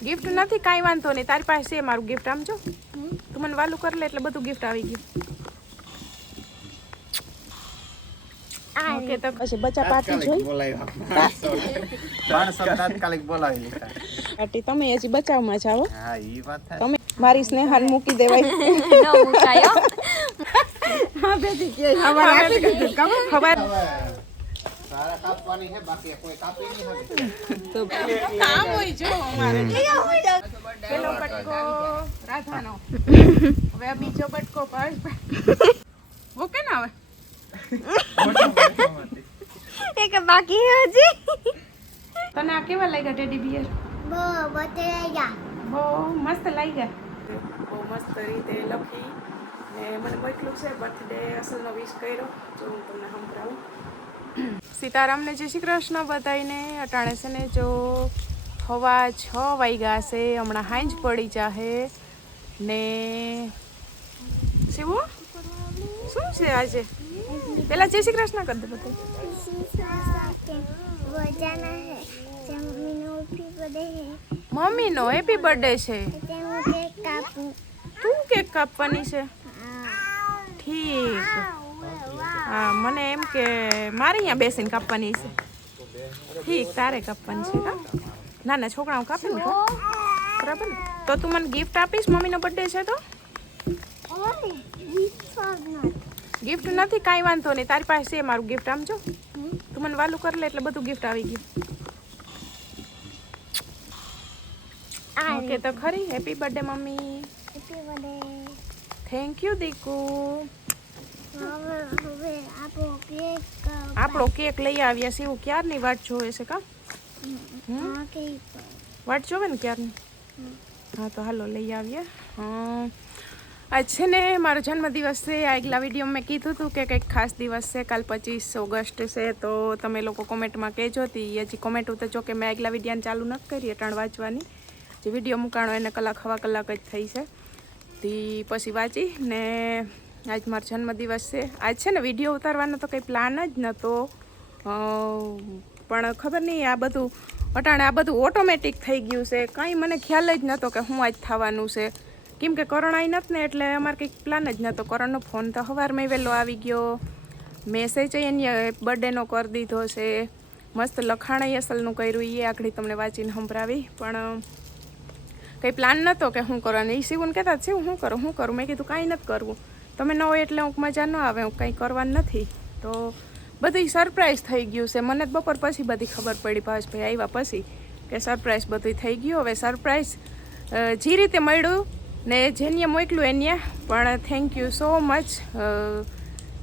Gift नहीं कई वांधो नहीं तारी पास है मारू गिफ्ट आम जो तू मन वालू कर ले એટલે બધું गिफ्ट આવી ગયું ओके तो પછી બચ્ચા પાર્ટી જોઈ તાત્કાલિક બોલાવી લીધા પાર્ટી તમે હજી બચાવમાં જાઓ હા ઈ વાત થાય તમે મારી સ્નેહાન મૂકી દેવાય ન મુકાયો હા બેટી કે ખબર આપી દીધી ખબર સારા કાપવાની છે બાકી કોઈ કાપી નહીં હવે તો કામ હોય જો અમારે પેલો બટકો રાધાનો હવે આ બીજો બટકો પર્સ ઓકે ના હવે એક બાકી હજી તને આ કેવા લાગ્યા ટેડી બિયર બહુ મસ્ત લાગ્યા બહુ મસ્ત રીતે લખી ને મને મોકલું છે બર્થડે અસલનો વિશ કર્યો જો હું તમને સંભળાવું સીતારામને જય શ્રી કૃષ્ણ બધાઈને અટાણે છે ને જો 6:06 વાગ્યા છે હમણાં હાંજ પડી જાહે ને શિવું શું છે આજે પેલા જય શ્રી કૃષ્ણ કરી દે બધા મમ્મીનો હેપી બર્થડે છે તું કેક કાપવાની છે ઠીક હા મને એમ કે મારે અહીંયા બેસીને કાપવાની છે ઠીક તારે કાપવાની છે કા નાના છોકરાઓ કાપે ને બરાબર ને તો તું મને ગિફ્ટ આપીશ મમ્મીનો બર્થડે છે તો ગિફ્ટ નથી કાંઈ વાંધો નહીં તારી પાસે છે મારું ગિફ્ટ આમ જો તું મને વાલું કરી લે એટલે બધું ગિફ્ટ આવી ગયું ઓકે તો ખરી હેપી બર્થડે મમ્મી થેન્ક યુ દીકુ આપણો કેક લઈ આવ્યા છે એવું ક્યારની વાટ જોવે છે કા વાટ જોવે ને ક્યારની હા તો હાલો લઈ આવીએ આજ છે ને મારો જન્મદિવસ છે આગલા વિડીયો મેં કીધું હતું કે કંઈક ખાસ દિવસ છે કાલ 25 ઓગસ્ટ છે તો તમે લોકો કોમેન્ટમાં કહેજો હતી હજી કોમેન્ટ તો જો કે મેં આગલા વિડીયોને ચાલુ નથી કરી અટાણ વાંચવાની જે વિડીયો મૂકાણો એને કલાક હવા કલાક જ થઈ છે તી પછી વાંચી ને આજ મારો જન્મદિવસ છે આજ છે ને વિડીયો ઉતારવાનો તો કંઈ પ્લાન જ નહોતો પણ ખબર નહીં આ બધું અટાણે આ બધું ઓટોમેટિક થઈ ગયું છે કંઈ મને ખ્યાલ જ નહોતો કે હું આજ થવાનું છે કેમ કે કોરોના નથી ને એટલે અમારે કંઈક પ્લાન જ નહોતો કોરોનાનો ફોન તો સવારમાં વહેલો આવી ગયો મેસેજ એને બર્થડેનો કરી દીધો છે મસ્ત લખાણ અસલનું કર્યું એ આગળ તમને વાંચીને સંભળાવી પણ કંઈ પ્લાન નહોતો કે શું કરવાનું એ શિવને કહેતા શિવ શું કરું મેં કીધું કાંઈ નથી કરવું તમે ન હોય એટલે હું મજા ન આવે હું કંઈ કરવાનું નથી તો બધું સરપ્રાઈઝ થઈ ગયું છે મને જ બપોર પછી બધી ખબર પડી ભાવેશભાઈ આવ્યા પછી કે સરપ્રાઈઝ બધું થઈ ગયું હવે સરપ્રાઈઝ જે રીતે મળ્યું ને જેને મોકલું એને પણ થેન્ક યુ સો મચ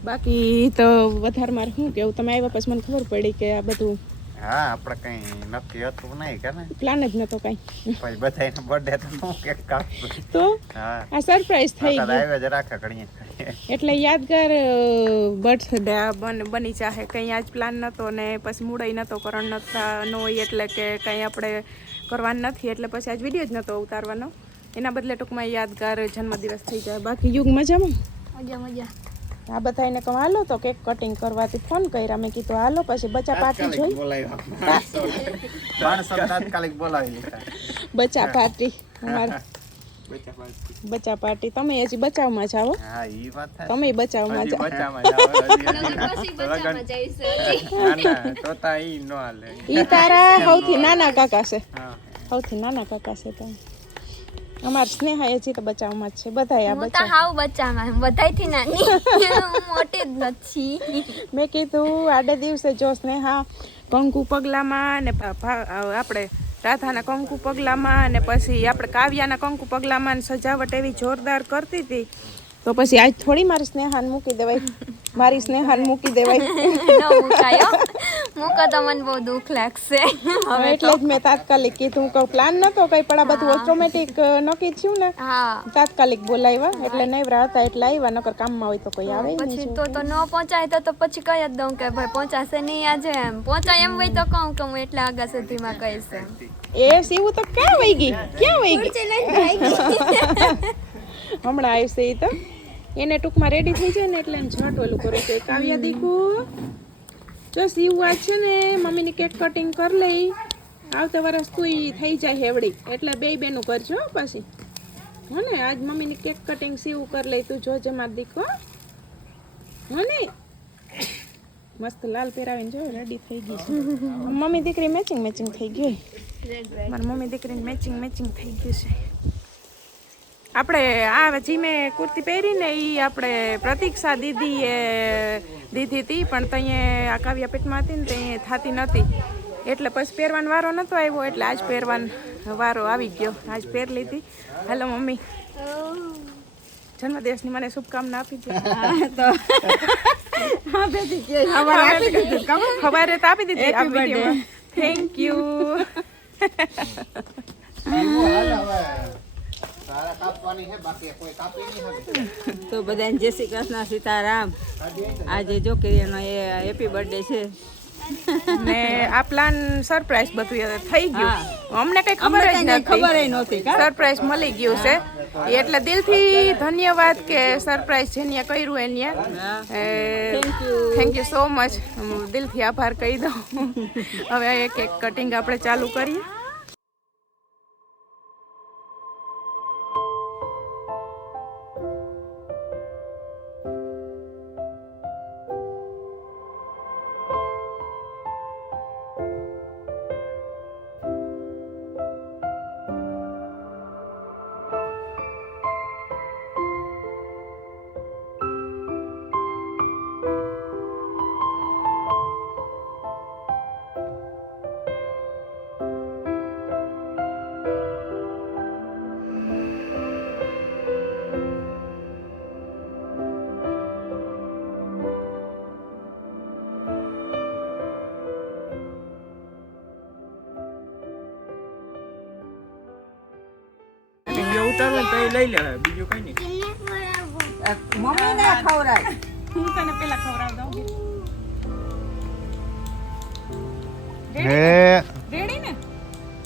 બાકી તો વધારે મારે શું કેવું તમે આવ્યા પછી મને ખબર પડી કે આ બધું હા આપણે કઈ નક્કી હતું નહીં કે ને પ્લાન જ નતો કઈ પછી બધાયનો બર્થડે તો નો કેક કાપવું તો હા આ સરપ્રાઈઝ થઈ ગયું આવે જ રાખા ઘણીએ એટલે યાદગાર બર્થડે બની જાહે કંઈ આજ પ્લાન નહોતો ને પછી મૂડાઈ નહોતો કરણ નહોતા ન હોય એટલે કે કંઈ આપણે કરવાનું નથી એટલે પછી આજ વિડીયો જ નહોતો ઉતારવાનો એના બદલે ટૂંકમાં યાદગાર જન્મદિવસ થઈ જાય બાકી યુગ મજામાં મજા આ બધા એને કહું હાલો તો કેક કટિંગ કરવાથી ફોન કર્યા મેં કીધું હાલો પછી બચ્ચા પાર્ટી જોઈ તાત્કાલિક બોલાવી લીધા બચ્ચા પાર્ટી અમારે બચ્ચા પાર્ટી તમે હજી બચાવમાં જાઓ હા ઈ વાત થાય તમે બચાવમાં જાઓ તો તા ઈ નો હાલે ઈ તારા સૌથી નાના કાકા છે સૌથી નાના કાકા છે તમે અમાર સ્નેહા હજી તો બચાવમાં જ છે બધાય આ હું તો બચાવ હાવ બચ્ચામાં બધાયથી નાની હું મોટી જ નથી મેં કીધું આડે દિવસે જો સ્નેહા કંકુ પગલામાં ને આપણે રાધાના કંકુ પગલામાં અને પછી આપણે કાવ્યાના કંકુ પગલામાં સજાવટ એવી જોરદાર કરતી હતી તો પછી આજ થોડી મારી સ્નેહાને મૂકી દેવાય મારી સ્નેહાને મૂકી દેવાય ન મુકાયો મૂકો તો મને બહુ દુઃખ લાગશે હવે એટલે જ મેં તાત્કાલિક કીધું કહું પ્લાન નતો કઈ પણ આ બધું ઓટોમેટિક નક્કી થયું ને હા તાત્કાલિક બોલાવ્યા એટલે નવરા હતા એટલે આવ્યા નકર કામમાં હોય તો કોઈ આવે પછી તો ન પહોંચાય તો પછી કહી જ દઉં કે ભાઈ પહોંચાશે નહીં આજે એમ પહોંચાય એમ હોય તો કહું કે હું એટલે આગળ સુધીમાં કહીશ એ સીવું તો ક્યાં વહી ગઈ હમણાં આવશે એ તો એને ટૂંકમાં રેડી થઈ જાય ને એટલે ઝટ ઓલું કરું કે કાવ્યા દીકુ જો સીવું આ છે ને મમ્મીની કેક કટિંગ કરી લઈ આવતા વર્ષ તું ઈ થઈ જાય હેવડી એટલે બેય બેનું કરજો હો પાછી હો ને આજ મમ્મીની કેક કટિંગ સીવું કરી લઈ તું જોજે માર દીકો હો ને મસ્ત લાલ પહેરાવીને જો રેડી થઈ ગઈ છે મમ્મી દીકરી મેચિંગ થઈ ગઈ મારી મમ્મી દીકરીને મેચિંગ થઈ ગયું છે આપણે આ જે મેં કુર્તી પહેરી ને એ આપણે પ્રતીક્ષા દીદીએ દીધી હતી પણ ત્યાં આ કાવ્યા પેટમાં હતી ને ત્યાં થતી નહોતી એટલે પછી પહેરવાનો વારો નહોતો આવ્યો એટલે આજ પહેરવાનો વારો આવી ગયો આજ પહેર લીધી હાલો મમ્મી જન્મદિવસની મને શુભકામના આપી દે ખબર તો આપી દીધી આ વિડીયોમાં થેન્ક યુ સારા કાપવાની હે બાકી કોઈ કાપી નહીં હવે તો બધાને જય શ્રી કૃષ્ણ સીતારામ આજે જો કે એનો એ હેપી બર્થડે છે ને આ પ્લાન સરપ્રાઈઝ બધું થઈ ગયું અમને કઈ ખબર જ નહોતી સરપ્રાઈઝ મળી ગયું છે એટલે દિલથી ધન્યવાદ કે સરપ્રાઈઝ જેને કર્યું એને થેન્ક યુ સો મચ દિલથી આભાર કહી દઉં હવે એક કટિંગ આપણે ચાલુ કરીએ મમ્મી ને ખવડાય હું તને પેલા ખવડાવી દઉં રેડી ને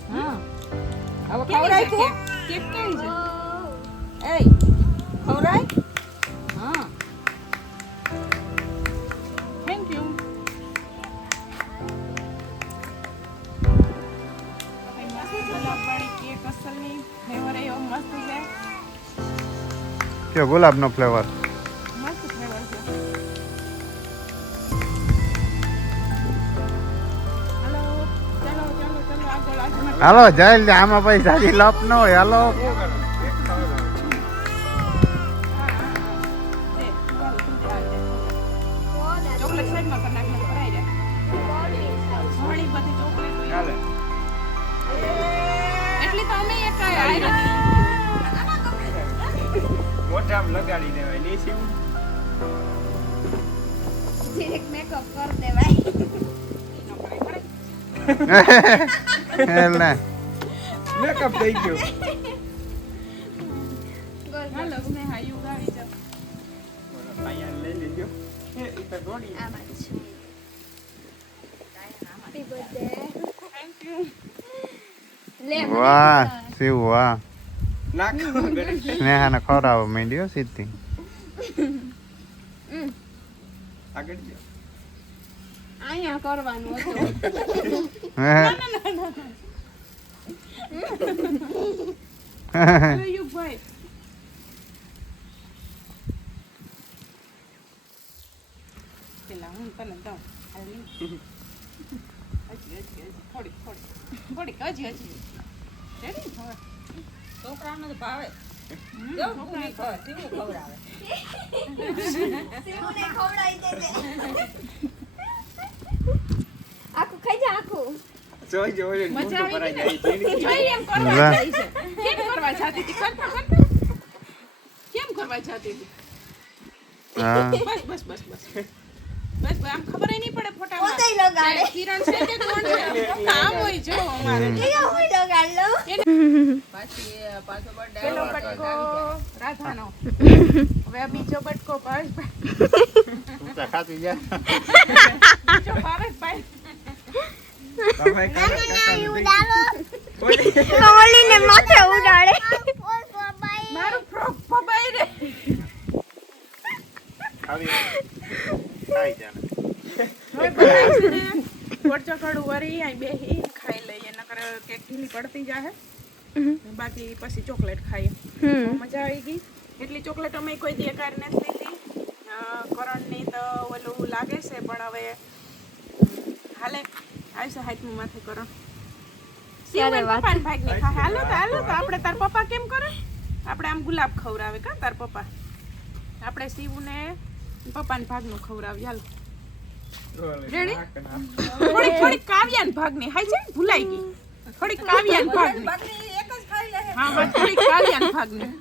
હા હવે ખવડાય તું કેક કેવી છે એ ખવડાય હા થેન્ક યુ મસ્ત ગુલાબવાળી કેક અસલની ફ્લેવર એવો મસ્ત છે કે ગુલાબનો ફ્લેવર મસ્ત ફ્લેવર છે હાલો ચાલો આગળ હાલો જઈ આમાં પૈસા ની લપ ન હોય હાલો ચોકલેટ સાઈડમાં કરી નાખીને ભરાઈ જાય ઘણી બધી ચોકલેટ એટલી તો અમે એક મોઢામ લગાડી દેવાય નહીં સીવું મેકઅપ કર દેવાય મેકઅપ થઈ ગયો હાલો સ્નેહા યુ ગાડી જાવ અહીંયા લઈ લેજો એ તો ગોળી આમાં છે હેપી બર્થડે થેન્ક યુ લે વાહ શિવ વાહ નાખ સ્નેહાને ખવડાવવા માંડ્યો સીધી આગળ જાઓ અહીંયા કરવાનું હતું યુ ભાઈ પેલા હું તને દઉં હજી થોડી હજી રેડી હવે છોકરાને તો ભાવે જો પૂરી ખવડાવે સીવુને ખવડાવી દે આખું ખાઈ જા આખું જોઈ જોઈ મજા મોટો આવી ભરાઈ ગઈ જાય જોઈ એમ કરવા વાહ. જાય છે કેમ કરવા જાતી હતી કર કેમ કરવા જાતી હતી હા બસ આમ ખબર નહીં પડે ફોટામાં પોતે લગાડે. કે કિરણ છે કે કોણ છે કામ હોય જો અમારે કેવો હું લગાડ લઉં પાછો બર્થડે પેલો બટકો રાધાનો હવે આ બીજો બટકો ભાવેશભાઈ ખાતી જાય બીજો ભાવેશભાઈ તમે કાકા ઓલીને માથે ઉડાડે મારું ફ્રોક પબાઈ રે ખાઈ જાય હવે બનાવીને ગોળ ચકડું વરી આ બેહી ખાઈ લઈએ નકર પડતી જાહે બાકી પછી ચોકલેટ ખાઈએ મજા આવી ગઈ એટલી ચોકલેટ અમે કોઈ દી કાર નથી લીધી કરણની તો ઓલું લાગે છે પણ હવે હાલે આવશે હાથમાં માથે કરણ ક્યારે વાત? પપ્પાને ભાગની ખાય હાલો તો આપણે તાર પપ્પા કેમ કરે આપણે આમ ગુલાબ ખવડાવે કા તાર પપ્પા આપણે શિવને પપ્પાને ભાગનું ખવડાવી હાલો રેડી થોડીક કાવ્યાન ભાગની હાય છે ને ભૂલાઈ ગઈ થોડીક કાવ્યાન ભાગની હા બસ થોડીક કાવ્યાન ભાગની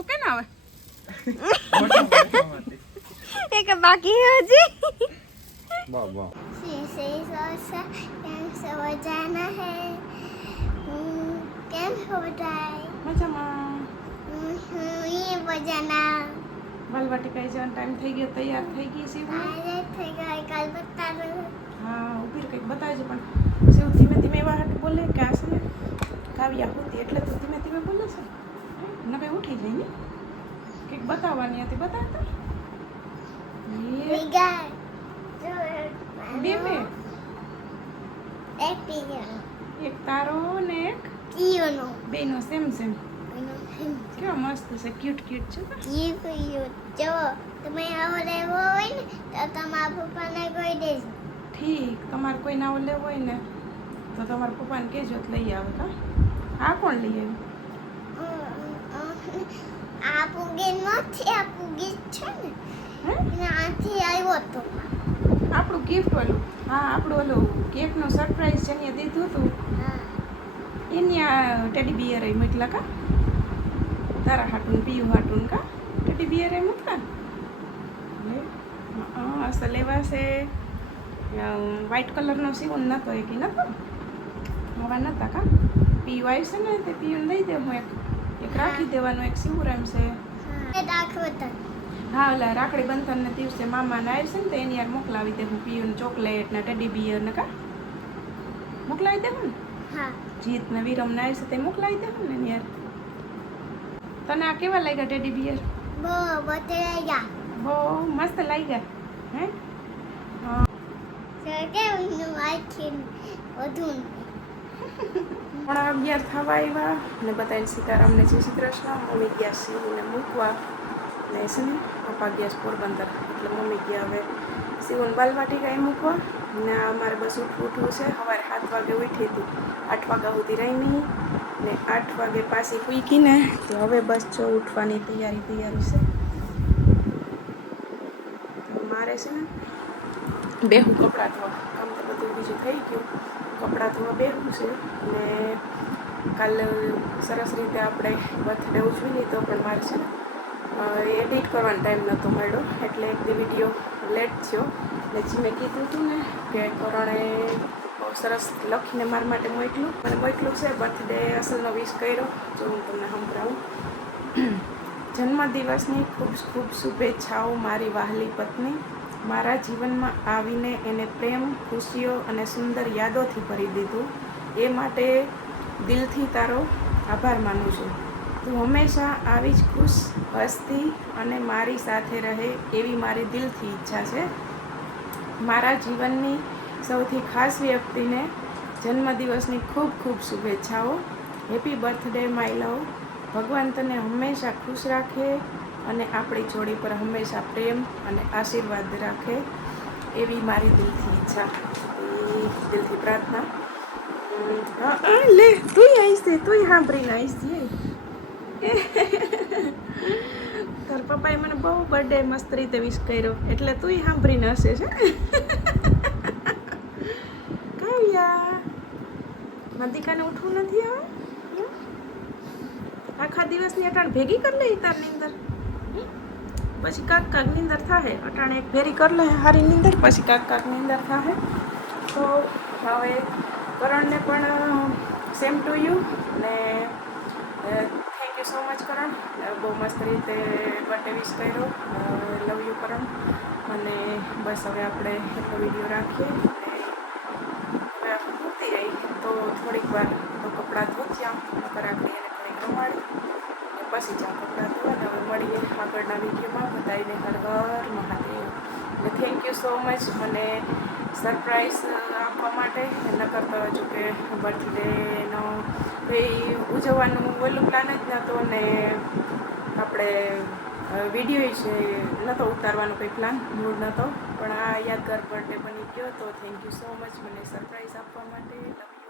ઓકે ના હવે એક બાકી હજી વાહ વાહ जाना है कैम हो जाए મજામાં ये बजाना બાલવાટિકા જવાનો ટાઈમ થઈ ગયો તૈયાર થઈ ગઈ શિવ आए थे कल बता रहे હા ઉભી કંઈક બતાવજો પણ શિવ ધીમે ધીમે એવા હાટ બોલે કે આ છે ને કાવ્યા હોતી એટલે તો ધીમે ધીમે બોલે છે ને કઈ ઉઠી જાય ને કંઈક બતાવવાની હતી બતાવતા बिगा બે બે एक पिया એક તારો ને એક कियोनो બેનો સેમ સેમ કેવા મસ્ત છે ક્યુટ ક્યુટ છે તો. ये पियो जो तुम्हें आवडे હોય ને તો તમારા પપ્પાને કહી દેજો ઠીક તમારે કોઈ નાવો લેવો હોય ને તો તમારા પપ્પાને કહેજો તો લઈ આવે કા આ કોણ લઈ આવ્યું આપું નથી આપું ગીત છે ને હે આથી આવ્યો તો આપણું ગિફ્ટ ઓલું હા આપણું ઓલું કેકનું સરપ્રાઈઝ જેને દીધું હતું હા એની આ ટેડી બિયર મોકલા કા તારા હાટુન પીયું હાટુન કા ટેડી બિયર મોકલા અસલ લેવા છે વ્હાઈટ કલરનો સીવન નતો એક નતો હવા નતા કા પીયું આવ્યું છે ને તે પીયું દઈ દે હું એક રાખી દેવાનું એક સીવરામ છે દાખવો તો હા ઓલા રાખડી બંધનને દિવસે મામાને આવ્યું છે ને તો એની યાર મોકલાવી દે હું પીયું ચોકલેટ ને ટેડી બિયર ને કા મોકલાવી દે ને હા જીત ને વિરમ ને આવ્યું છે તે મોકલાવી દે ને એની યાર તને આ કેવા લાગ્યા ટેડી બિયર બહુ બતરાયા બહુ મસ્ત લાગ્યા હે કેવું આખી વધુ પણ 11 થવા આવ્યા ને બધાને સીતારામને જય શ્રી કૃષ્ણ મમ્મી ગયા શિવને મૂકવા ને છે ને પપ્પા ગયા પોરબંદર એટલે મમ્મી ગયા હવે શિવને બાલવાટિકા મૂકવા ને અમારે બસ ઉઠવું છે સવારે 7 વાગે ઉઠી હતી 8 વાગ્યા સુધી રમી ને 8 વાગે પાછી પૂકી ને તો હવે બસ જો ઉઠવાની તૈયારી છે તો મારે છે ને બેહું કપડાં ધોવા કામ તો બધું બીજું થઈ ગયું કપડાં ધોવા બેહું છે ને કાલ સરસ રીતે આપણે બર્થડે ઉજવી લીધો પણ મારે છે ને એડિટ કરવાનો ટાઈમ નહોતો મળ્યો એટલે એક વિડીયો લેટ થયો ને જે મેં કીધું હતું ને કે કરણે બહુ સરસ લખીને મારા માટે મોકલું મને મોકલું છે બર્થડે અસલનો વિશ કર્યો જો હું તમને સંભળાવું જન્મદિવસની ખૂબ ખૂબ શુભેચ્છાઓ મારી વહાલી પત્ની મારા જીવનમાં આવીને એને પ્રેમ ખુશીઓ અને સુંદર યાદોથી ભરી દીધું એ માટે દિલથી તારો આભાર માનું છું તું હંમેશા આવી જ ખુશ હસતી અને મારી સાથે રહે એવી મારી દિલથી ઈચ્છા છે મારા જીવનની સૌથી ખાસ વ્યક્તિને જન્મદિવસની ખૂબ ખૂબ શુભેચ્છાઓ હેપી બર્થડે માય લવ ભગવાન તને હંમેશા ખુશ રાખે અને આપણી જોડી પર હંમેશા પ્રેમ અને આશીર્વાદ રાખે એવી મારી દિલથી ઈચ્છા એ દિલથી પ્રાર્થના લે તું આવીશ તે તું સાંભળીને આવીશ તાર પપ્પાએ મને બહુ બર્થડે મસ્ત રીતે વિશ કર્યો એટલે તું સાંભળીને હશે છે કાવ્યા નદીકાને ઉઠવું નથી હવે આખા દિવસની અટાણ ભેગી કરી લે તાર નીંદર પછી કાક કાક નીંદર થાય અટાણે એક ભેરી કરી લે હારી નીંદર પછી કાક કાક નીંદર થાય તો હવે કરણને પણ સેમ ટુ યુ ને થેન્ક યુ સો મચ કરણ બહુ મસ્ત રીતે બર્થડે વિશ કર્યો લવ યુ કરણ અને બસ હવે આપણે એટલો વિડીયો રાખીએ અને હવે આપણે મૂકતી રહી તો થોડીક વાર તો કપડાં ધોચ્યા નકર આગળ એને થોડીક રમાડી પછી જ્યાં કપડાં ધોવા હવે મળીએ આગળના વિડીયોમાં બધાને હર હર મહાદેવ ને થેન્ક યુ સો મચ મને સરપ્રાઈઝ આપવા માટે. નકર તો જો કે બર્થડેનો કંઈ ઉજવવાનું ઓલું પ્લાન જ નહોતો ને આપણે વિડીયો છે નહોતો ઉતારવાનો કંઈ પ્લાન મૂડ નહોતો, પણ આ યાદગાર બર્થડે બની ગયો. તો થેન્ક યુ સો મચ મને સરપ્રાઈઝ આપવા માટે.